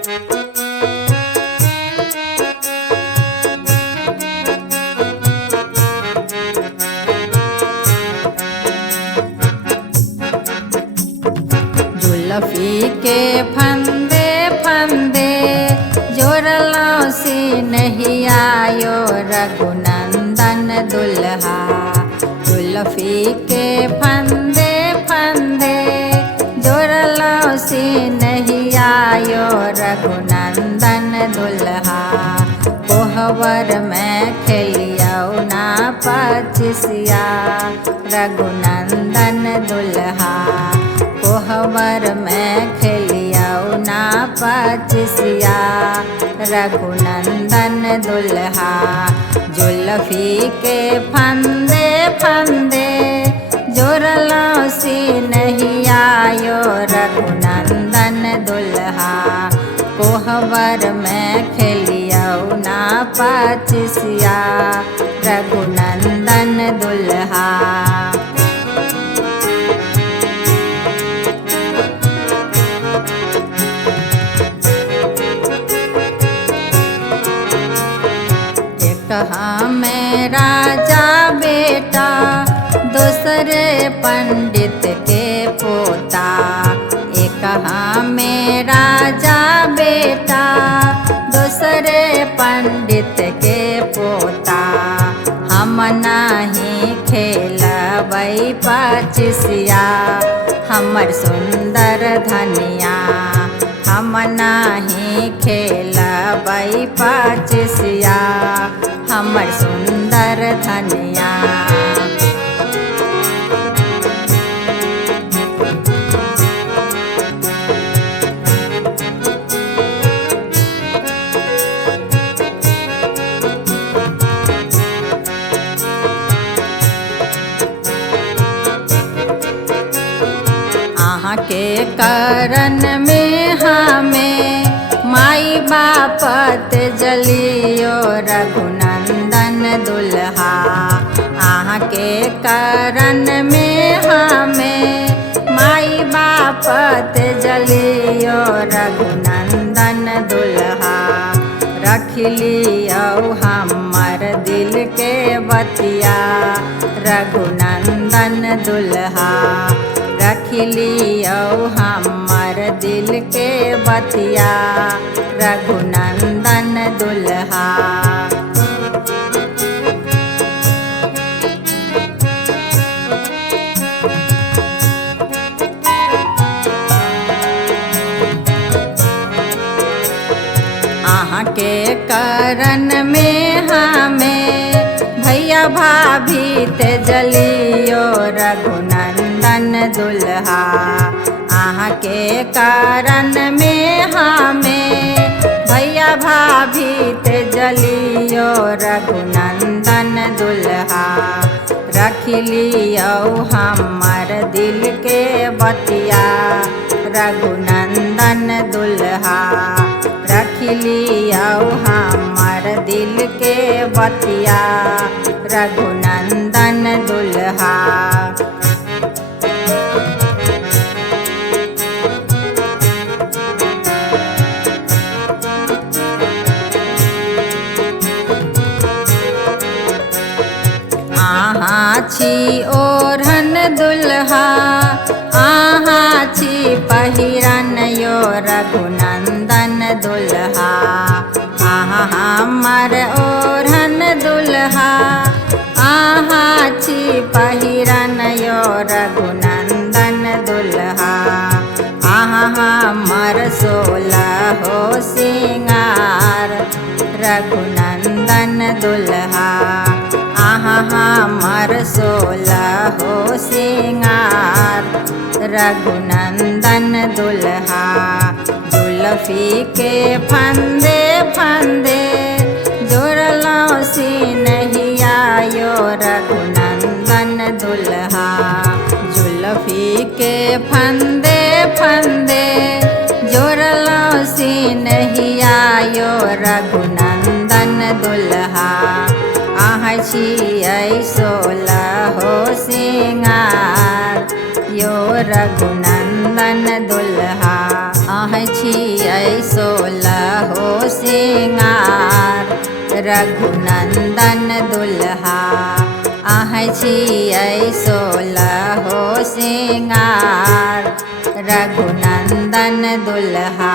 जुल्फी के फंदे फंदे जोड़लों से नहीं आयो रघुनंदन दुल्हा। जुल्फी के फंदे फंदे जोड़लों से नहीं आयो रघुनंदन दुल्हा। कोहबर में खेलियो ना पचिसिया रघुनंदन दुल्हा। कोहबर में खेलियो ना पचिसिया रघुनंदन दुल्हा। जुल्फी के फंदे फंदे जोड़लों से नहीं आयो रघुनंदन दुल्हा। कोहबर में खेलियो ना पचिसिया रघुनंदन दुल्हा। कहाँ में राजा बेटा दूसरे पंडित के पोता। एक कहाँ में राजा बेटा दूसरे पंडित के पोता। हम नहीं खेलबै पचिसिया हमर सुंदर धनिया। हम नहीं खेलबै पचिसिया हमर सुंदर धनिया। आहाँ के करन में हमें माई बापत जलियो रघुनंदन दुल्हा। आहाँ के करन में हमें माई बापत जलियो रघुनंदन दुल्हा। रख लियो हमर दिल के बतिया रघुनंदन दुल्हा। रख लियो हमर दिल के बतिया रघुनंदन दुल्हा। आहाँ के करन में हमें भैया भाभी ते जलियो रघुनंदन दुल्हा। आहाँ के करन में हमें भैया भाभी ते जलियो रघुनंदन दुल्हा। रख लियो हमर दिल के बतिया रघुनंदन दुल्हा। रख लियो हमर दिल के बतिया रघुनंदन दुल्हा। आहाँ छी ओढ़न दुल्हा आहाँ छी पहिरन यो रघुनंदन दुल्हा। आहाँ हमर ओढ़न दुल्हा आहाँ छी पहिरन यो रघुनंदन दुल्हा। आहाँ हमर सोलहो सिंगार रघुनंदन दुल्हा। आहाँ हमर सोलहो सिंगार रघुनंदन दुल्हा। जुल्फी के फंदे फंदे जोड़लों से नहीं आयो रघुनंदन दुल्हा। जुल्फी के फंदे फंदे जोड़लों से नहीं आयो रघुनंदन दुल्हा। आहाँ छियै सोलहो सिंगार यो रघुनंदन दुल्हा। आहाँ छियै सोलहो सिंगार रघुनंदन दुल्हा अहाँ छियै सोलहो सिंगार रघुनंदन दुल्हा।